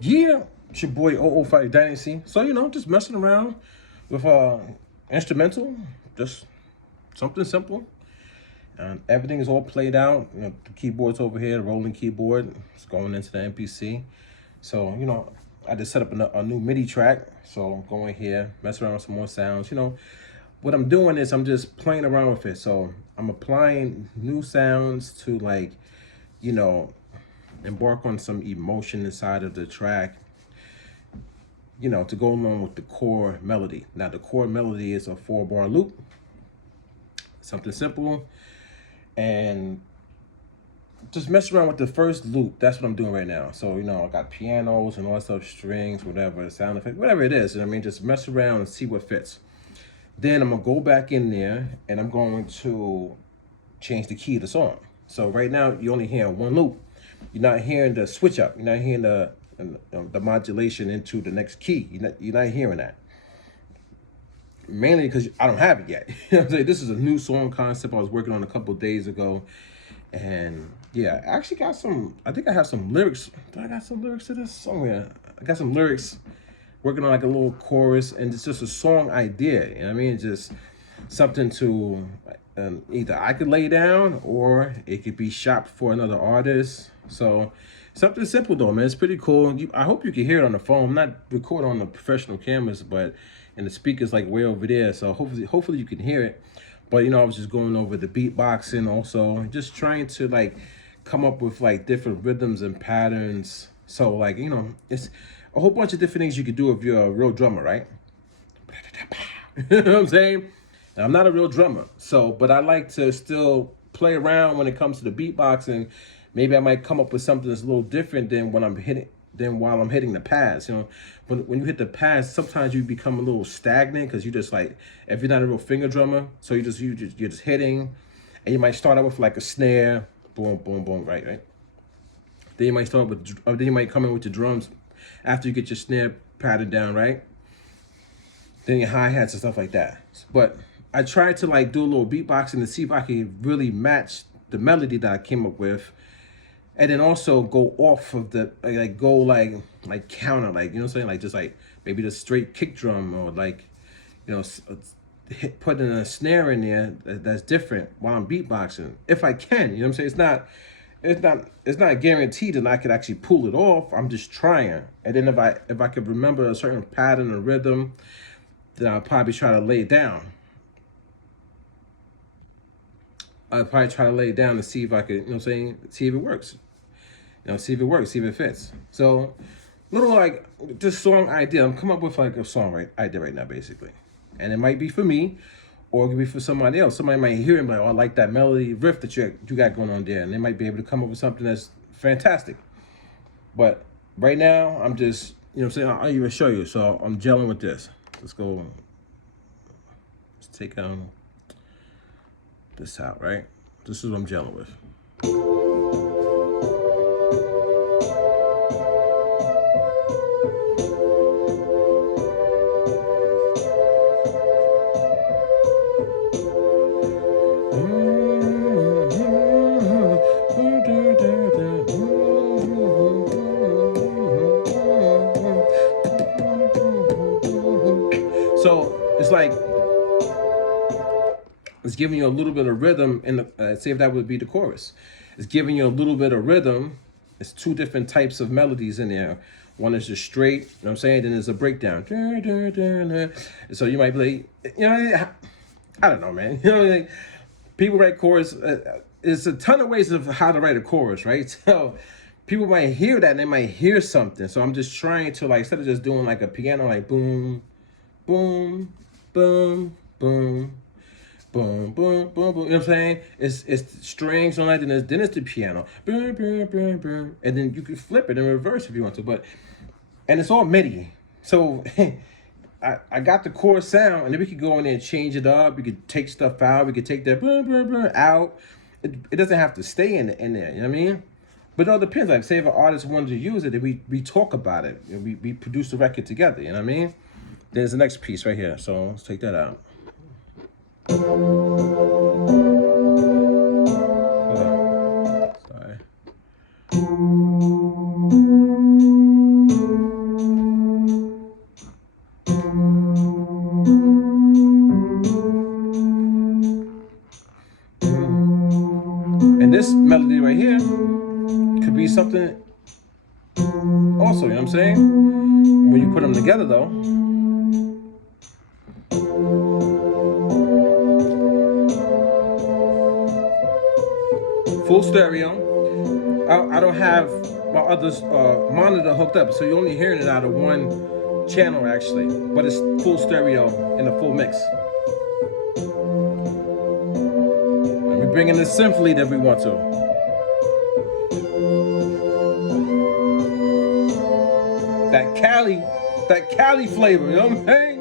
Yeah, it's your boy 005 Dynasty. So, just messing around with instrumental, just something simple. Everything is all played out. The keyboard's over here, the rolling keyboard. It's going into the MPC. So, I just set up a new MIDI track. So I'm going here, mess around with some more sounds. What I'm doing is I'm just playing around with it. So I'm applying new sounds to embark on some emotion inside of the track, to go along with the core melody. Now, the core melody is a 4-bar loop, something simple, and just mess around with the first loop. That's what I'm doing right now. So, I got pianos and all that stuff, strings, whatever, sound effect, whatever it is. Just mess around and see what fits. Then I'm gonna go back in there and I'm going to change the key of the song. So right now, you're only hearing one loop. You're not hearing the switch up. You're not hearing the modulation into the next key. You're not hearing that. Mainly because I don't have it yet. I'm saying? This is a new song concept I was working on a couple of days ago. And yeah, I actually got I think I have some lyrics. Do I got some lyrics to this somewhere? I got some lyrics, working on like a little chorus, and it's just a song idea. You know what I mean? Just something to either I could lay down or it could be shopped for another artist. So something simple though, man. It's pretty cool. I hope you can hear it on the phone. I'm not recording on the professional cameras, and the speaker's like way over there. So hopefully you can hear it. But I was just going over the beatboxing also, just trying to come up with different rhythms and patterns. So it's a whole bunch of different things you could do if you're a real drummer, right? You know what I'm saying? And I'm not a real drummer, but I like to still play around when it comes to the beatboxing. Maybe I might come up with something that's a little different than while I'm hitting the pads. When you hit the pads, sometimes you become a little stagnant because you just if you're not a real finger drummer, so you're just hitting, and you might start out with a snare, boom, boom, boom, right. Then you might start with, then you might come in with the drums after you get your snare pattern down, right? Then your hi-hats and stuff like that. But I tried to do a little beatboxing to see if I could really match the melody that I came up with, and then also go off of the counter, you know what I'm saying, just maybe the straight kick drum, or putting a snare in there that's different while I'm beatboxing, if I can. You know what I'm saying? It's not guaranteed that I could actually pull it off. I'm just trying, and then if I could remember a certain pattern or rhythm, then I'll probably try to lay it down. I'd probably try to lay it down to see if I could, see if it works. See if it works, see if it fits. So, little just song idea. I'm coming up with a song idea right now, basically. And it might be for me, or it could be for somebody else. Somebody might hear it and be like, oh, I like that melody riff that you got going on there. And they might be able to come up with something that's fantastic. But right now, I'm just, you know what I'm saying? I'll even show you. So I'm gelling with this. Let's go. Let's take this out, right? This is what I'm gelling with. So it's like it's giving you a little bit of rhythm in the say if that would be the chorus. It's giving you a little bit of rhythm. It's two different types of melodies in there. One is just straight, you know what I'm saying? Then there's a breakdown. So you might play, you know, I don't know, man. You know, like, people write chorus. There's a ton of ways of how to write a chorus, right? So people might hear that and they might hear something. So I'm just trying to, like, instead of just doing like a piano, like boom, boom, boom, boom, boom, boom, boom, boom. You know what I'm saying? It's strings on that, then it's the piano. Boom, boom, boom, boom. And then you can flip it in reverse if you want to, and it's all MIDI. So I got the core sound, and then we could go in there and change it up. We could take stuff out. We could take that boom, boom, boom out. It doesn't have to stay in there, you know what I mean? But it all depends. Like, say if an artist wanted to use it, then we talk about it. And we produce the record together, you know what I mean? There's the next piece right here. So let's take that out. Sorry. And this melody right here could be something also, you know what I'm saying? When you put them together though, full stereo. I don't have my other monitor hooked up, so you're only hearing it out of one channel actually, but it's full stereo in a full mix. And we bring in the synth lead if we want to. That Cali flavor, you know what I'm saying?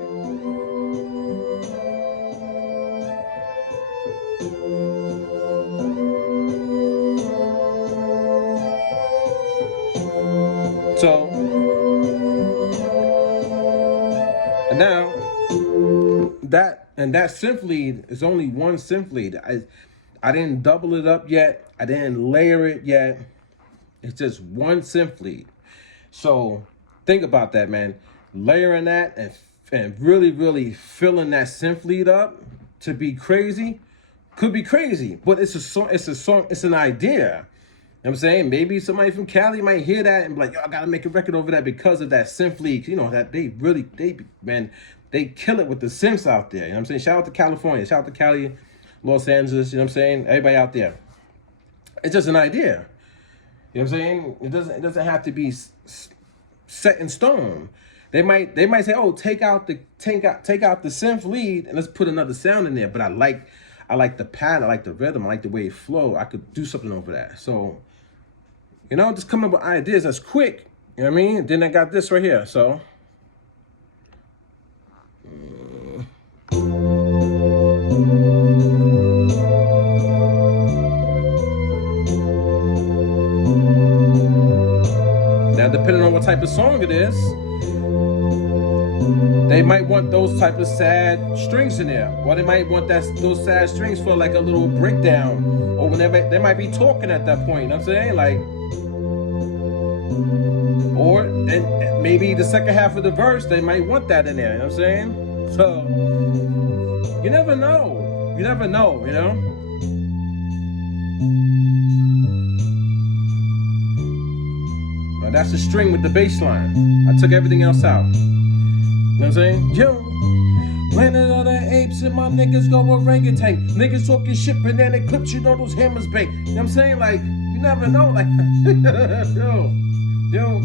So, and now that synth lead is only one synth lead. I didn't double it up yet. I didn't layer it yet. It's just one synth lead. So think about that, man. Layering that and really, really filling that synth lead up to be crazy could be crazy, but it's a song. It's an idea. You know what I'm saying? Maybe somebody from Cali might hear that and be like, yo, I gotta make a record over that because of that synth lead. You know, that they kill it with the synths out there. You know what I'm saying? Shout out to California, shout out to Cali, Los Angeles, you know what I'm saying? Everybody out there. It's just an idea. You know what I'm saying? It doesn't have to be set in stone. They might say, oh, take out the synth lead and let's put another sound in there. But I like the pattern, I like the rhythm, I like the way it flow. I could do something over that. So, you know, just coming up with ideas that's quick. You know what I mean? Then I got this right here. So now, depending on what type of song it is, they might want those type of sad strings in there, or they might want those sad strings for like a little breakdown, or whenever they might be talking at that point. You know what I'm saying? Like, or and maybe the second half of the verse they might want that in there. You know what I'm saying? So you never know. You never know. You know. Now that's the string with the bass line. I took everything else out. You know what I'm saying? Yo, landed on the apes and my niggas go orangutan. Niggas talking shit, banana clips, you know those hammers bang. You know what I'm saying? Like, you never know. Like, yo.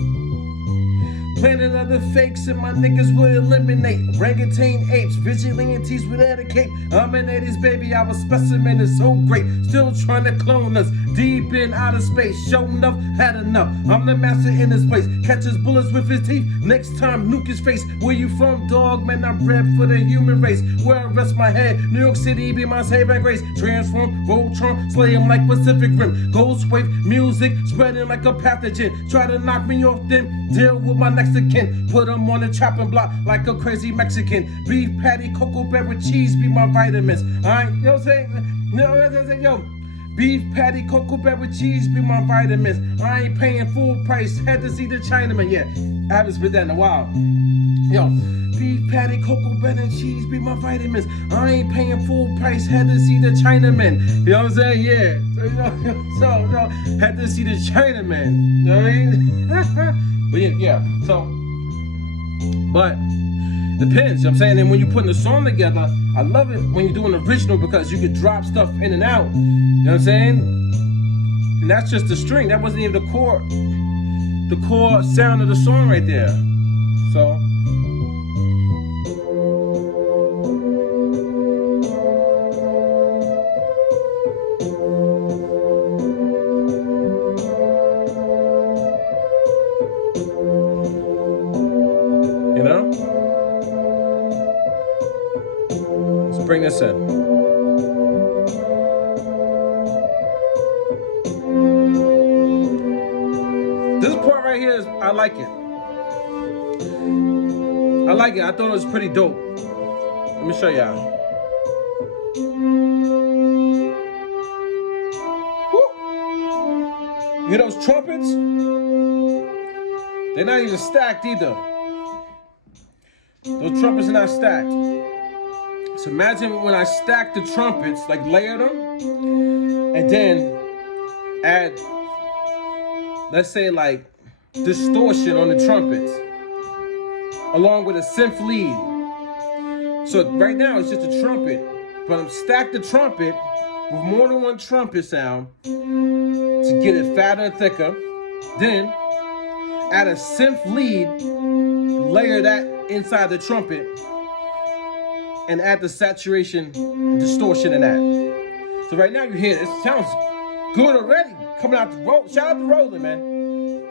Planet of the fakes and my niggas will eliminate orangutan apes, vigilantes with etiquette. I'm an 80s baby, our specimen is so great. Still trying to clone us. deep in outer space. Show enough, had enough. I'm the master in this place. Catches bullets with his teeth. Next time, nuke his face. Where you from, dog? Man, I'm bred for the human race. Where I rest my head. New York City be my saving grace. Transform, Voltron, slay him like Pacific Rim. Ghost wave, music, spreading like a pathogen. Try to knock me off, then deal with my next of kin. Put him on the chopping block like a crazy Mexican. Beef patty, cocoa bread with cheese be my vitamins. I ain't, you know what I'm saying? You know what I'm saying? Yo. Beef patty, cocoa bread with cheese be my vitamins. I ain't paying full price. Had to see the Chinaman. Yeah, I haven't spit that in a while. Yo, beef patty, cocoa bread and cheese be my vitamins. I ain't paying full price. Had to see the Chinaman. You know what I'm saying? Yeah. So, had to see the Chinaman. You know what I mean? But yeah. So, but depends, you know what I'm saying? And when you're putting the song together, I love it when you do an original because you can drop stuff in and out. You know what I'm saying? And that's just the string. That wasn't even the core sound of the song right there. So you know? Let's bring this in. This part right here is, I like it. I like it. I thought it was pretty dope. Let me show y'all. You hear those trumpets? They're not even stacked either. Those trumpets are not stacked. So imagine when I stack the trumpets, like layer them, and then add, let's say like distortion on the trumpets, along with a synth lead. So right now it's just a trumpet, but I'm stacked the trumpet with more than one trumpet sound to get it fatter and thicker. Then add a synth lead, layer that inside the trumpet, and add the saturation and distortion in that. So right now you hear it sounds good already. Coming out the roll. Shout out to Roland, man.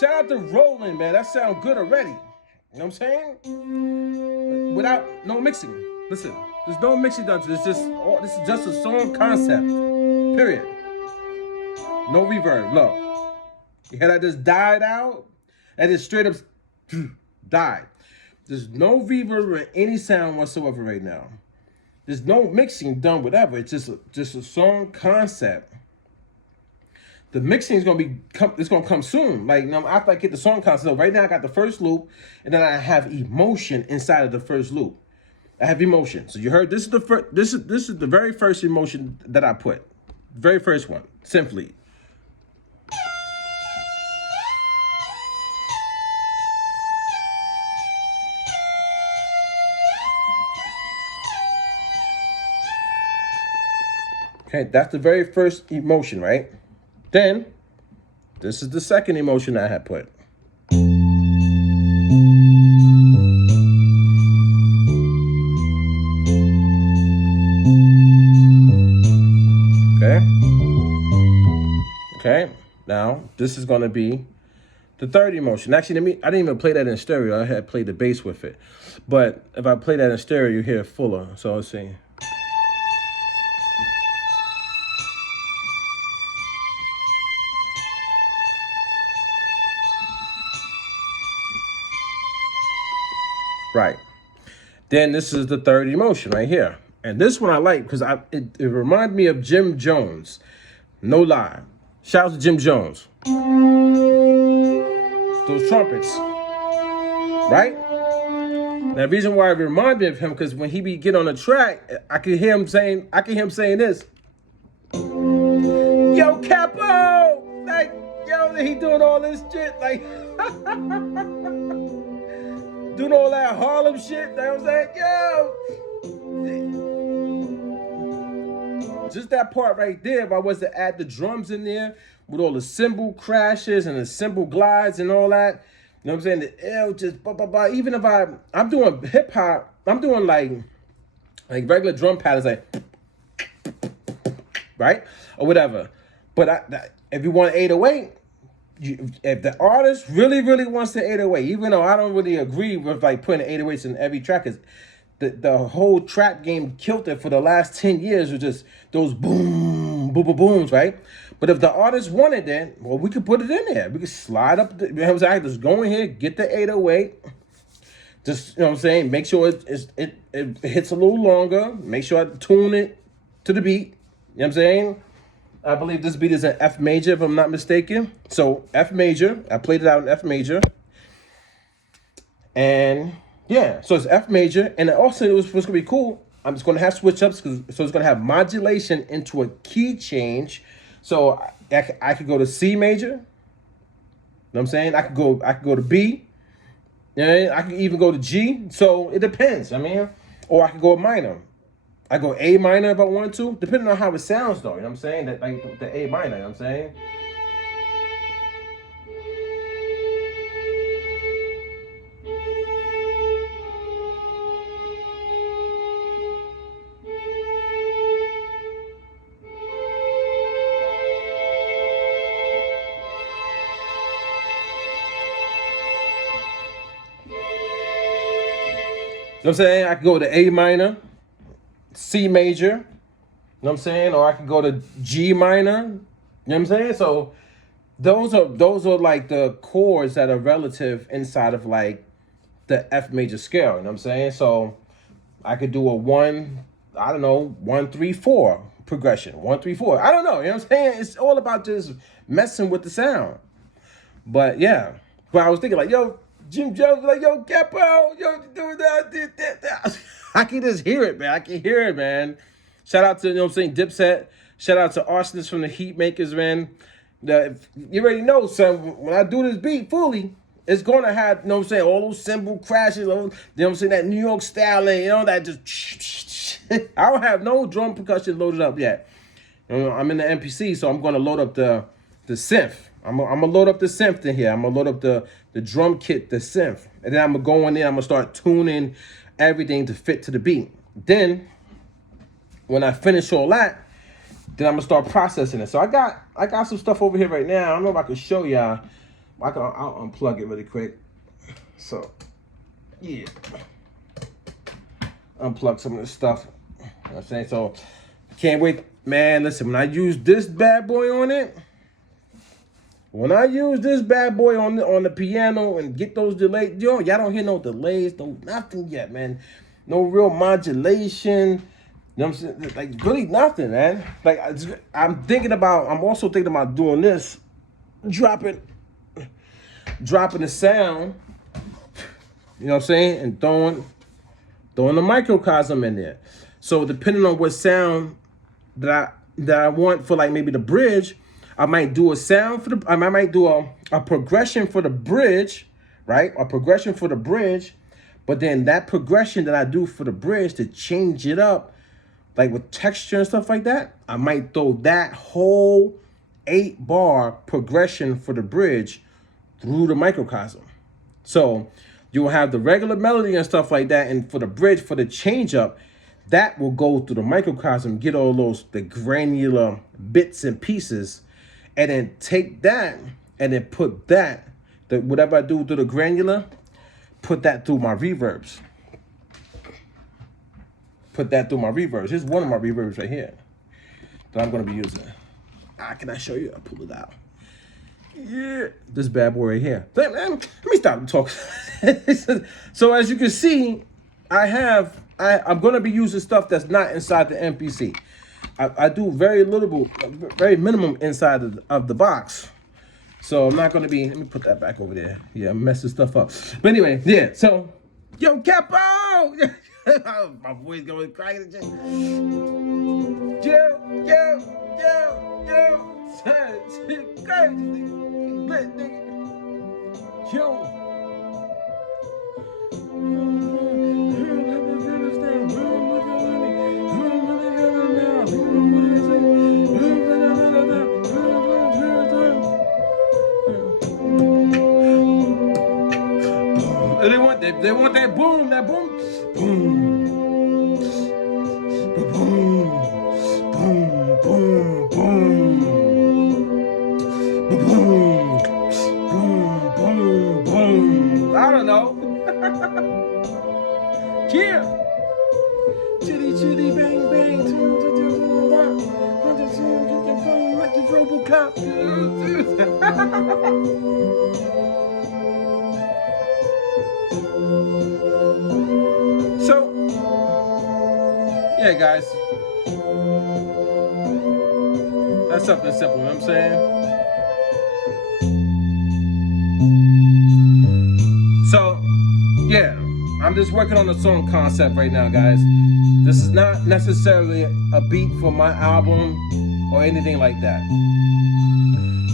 Shout out to Roland, man. That sounds good already. You know what I'm saying? Without no mixing. Listen, there's no mixing done to this. This is just a song concept. Period. No reverb. Look. You hear that just died out? And just straight up died. There's no reverb or any sound whatsoever right now. There's no mixing done, whatever. It's just a song concept. The mixing is gonna come soon. Like, you know, after I get the song concept. So right now I got the first loop, and then I have emotion inside of the first loop. I have emotion. So you heard this is the first. This is the very first emotion that I put. Very first one, simply. Okay, that's the very first emotion, right? Then, this is the second emotion I had put. Okay, now this is gonna be the third emotion. Actually, I didn't even play that in stereo. I had played the bass with it. But if I play that in stereo, you hear it fuller. So let's see. Right. Then this is the third emotion right here. And this one I like because it reminds me of Jim Jones. No lie. Shout out to Jim Jones. Those trumpets. Right? Now the reason why I remind me of him, because when he be get on the track, I can hear him saying this. Yo, Capo! Like, yo, he doing all this shit, like doing all that Harlem shit. I was like, yo. Just that part right there, if I was to add the drums in there with all the cymbal crashes and the cymbal glides and all that, you know what I'm saying? The L just blah, blah, blah. Even if I'm doing hip hop, I'm doing like regular drum patterns, like, right? Or whatever. But if you want 808, if the artist really wants the 808, even though I don't really agree with like putting 808s in every track, is the whole trap game killed it for the last 10 years with just those booms, right? But if the artist wanted that, well, we could put it in there. We could slide up the, just go in here, get the 808. Just, you know what I'm saying? Make sure it hits a little longer. Make sure I tune it to the beat. You know what I'm saying? I believe this beat is an F major, if I'm not mistaken. So F major, I played it out in F major. And yeah, so it's F major. And also it was what's gonna be cool. I'm just gonna have switch ups, so it's gonna have modulation into a key change. So I could go to C major. You know what I'm saying? I could go to B. You know, I could even go to G. So it depends. I mean, or I could go minor. I go A minor if I want to, depending on how it sounds though, you know what I'm saying? That like the A minor, you know what I'm saying? You know what I'm saying? I could go to A minor, C major, you know what I'm saying? Or I could go to G minor, you know what I'm saying? So those are like the chords that are relative inside of like the F major scale, you know what I'm saying? So I could do a 1-3-4 progression. 1-3-4. I don't know, you know what I'm saying? It's all about just messing with the sound. But yeah. But I was thinking like, yo, Jim Jones, like, yo, Capo, yo, do that. I can just hear it, man. I can hear it, man. Shout out to, you know what I'm saying, Dipset. Shout out to Arsonists from the Heat Makers, man. You already know, son, when I do this beat fully, it's going to have, you know what I'm saying, all those cymbal crashes, you know what I'm saying, that New York styling, you know, that just, I don't have no drum percussion loaded up yet. You know, I'm in the MPC, so I'm going to load up the synth. I'm gonna load up the synth in here. I'm gonna load up the drum kit, the synth. And then I'm gonna go in there, I'm gonna start tuning everything to fit to the beat. Then, when I finish all that, then I'm gonna start processing it. So I got some stuff over here right now. I don't know if I can show y'all. I'll unplug it really quick. So, yeah. Unplug some of this stuff. You know what I'm saying? So, can't wait. Man, listen, when I use this bad boy on it, when I use this bad boy on the piano and get those delays, y'all don't hear no delays, no nothing yet, man. No real modulation. You know what I'm saying? Like, really nothing, man. Like, I'm also thinking about doing this, dropping the sound, you know what I'm saying, and throwing the microcosm in there. So depending on what sound that I want for, like, maybe the bridge, I might do a sound for I might do a progression for the bridge, right? A progression for the bridge, but then that progression that I do for the bridge to change it up, like with texture and stuff like that, I might throw that whole 8-bar progression for the bridge through the microcosm. So you'll have the regular melody and stuff like that, and for the bridge, for the change up, that will go through the microcosm, get all the granular bits and pieces, and then take that and then put that, whatever I do to the granular, put that through my reverbs. Here's one of my reverbs right here that I'm going to be using. Can I show you? I'll pull it out. Yeah, this bad boy right here. Let me stop talking. So as you can see, I'm going to be using stuff that's not inside the MPC. I do very minimum inside of the box. So I'm not going to be, let me put that back over there. Yeah, I'm messing stuff up. But anyway, yeah, so, yo, Capo! My voice going crazy. Yo. They want that boom, boom, boom, boom, boom, boom. don't know. Yeah. Chitty chitty bang bang. Like the Robocop. So, yeah, guys. That's something simple, you know what I'm saying? So, yeah, I'm just working on the song concept right now, guys. This is not necessarily a beat for my album or anything like that.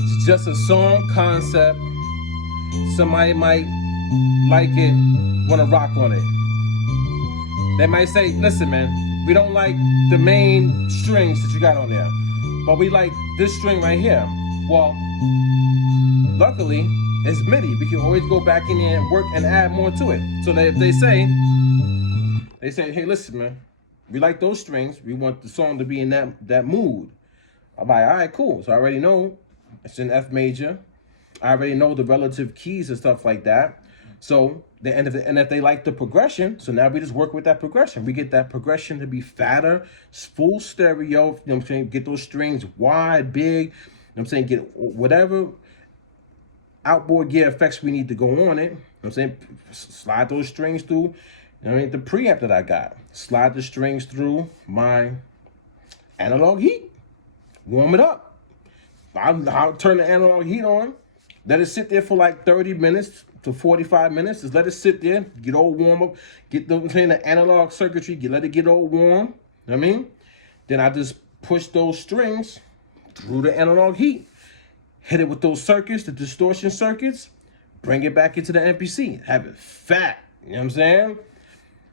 It's just a song concept. Somebody might like it, want to rock on it. They might say, listen, man, we don't like the main strings that you got on there, but we like this string right here. Well, luckily, it's MIDI. We can always go back in there and work and add more to it. So that if they say, hey, listen, man, we like those strings. We want the song to be in that mood. I'm like, all right, cool. So I already know it's in F major. I already know the relative keys and stuff like that. So and if they like the progression, so now we just work with that progression. We get that progression to be fatter, full stereo, you know what I'm saying? Get those strings wide, big, you know what I'm saying? Get whatever outboard gear effects we need to go on it. You know what I'm saying? Slide those strings through, you know what I mean? The preamp that I got. Slide the strings through my analog heat. Warm it up. I'll turn the analog heat on. Let it sit there for like 30 minutes to 45 minutes. Just let it sit there, get all warm up, get the analog circuitry, let it get all warm. You know what I mean? Then I just push those strings through the analog heat. Hit it with those circuits, the distortion circuits, bring it back into the MPC. Have it fat. You know what I'm saying?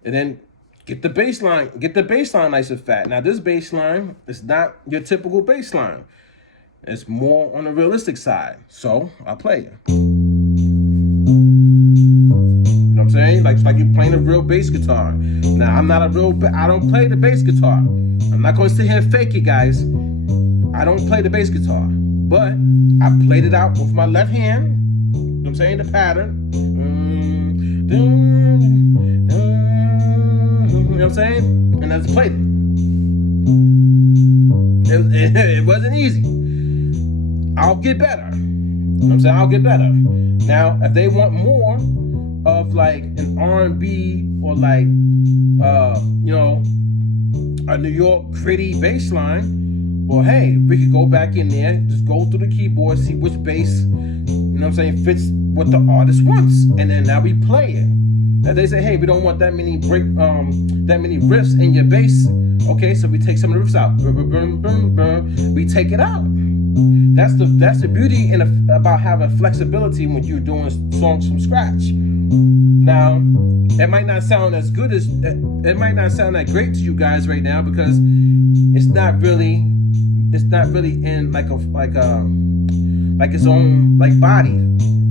And then get the bass line nice and fat. Now this bass line is not your typical bass line. It's more on the realistic side. So I'll play it. You know what I'm saying? Like you're playing a real bass guitar. Now I don't play the bass guitar. I'm not gonna sit here and fake it, guys. I don't play the bass guitar. But I played it out with my left hand. You know what I'm saying? The pattern. You know what I'm saying? And I just played it. It wasn't easy. I'll get better. You know what I'm saying? I'll get better. Now, if they want more of like an R&B or like, you know, a New York gritty bass line, well, hey, we could go back in there, just go through the keyboard, see which bass, you know what I'm saying, fits what the artist wants, and then now we play it. Now they say, hey, we don't want that many riffs in your bass. Okay, so we take some of the riffs out. We take it out. That's the beauty about having flexibility when you're doing songs from scratch. Now, it might not sound as good as it might not sound that great to you guys right now because it's not really in like its own like body.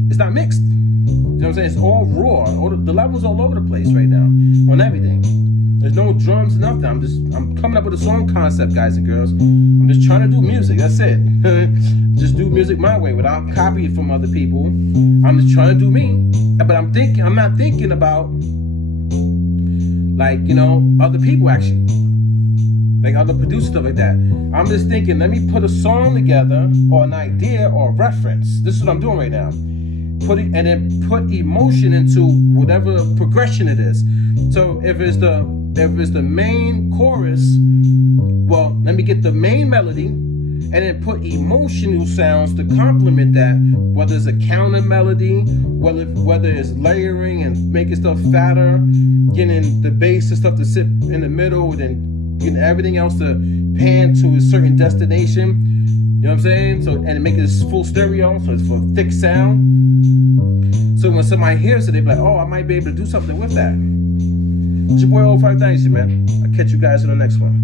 It's not mixed. You know what I'm saying? It's all raw. The levels all over the place right now on everything. There's no drums, nothing. I'm coming up with a song concept, guys and girls. I'm just trying to do music. That's it. Just do music my way without copying from other people. I'm just trying to do me. But I'm not thinking about like, you know, other people actually. Like other producers, stuff like that. I'm just thinking, let me put a song together or an idea or a reference. This is what I'm doing right now. Put emotion into whatever progression it is. So if it's the main chorus, well, let me get the main melody and then put emotional sounds to complement that. Whether it's a counter melody, whether it's layering and making stuff fatter, getting the bass and stuff to sit in the middle, then getting everything else to pan to a certain destination. You know what I'm saying? So and make it full stereo, so it's for thick sound. So when somebody hears it, they be like, oh, I might be able to do something with that. It's your boy Old 5 Dynasty, man. I'll catch you guys in the next one.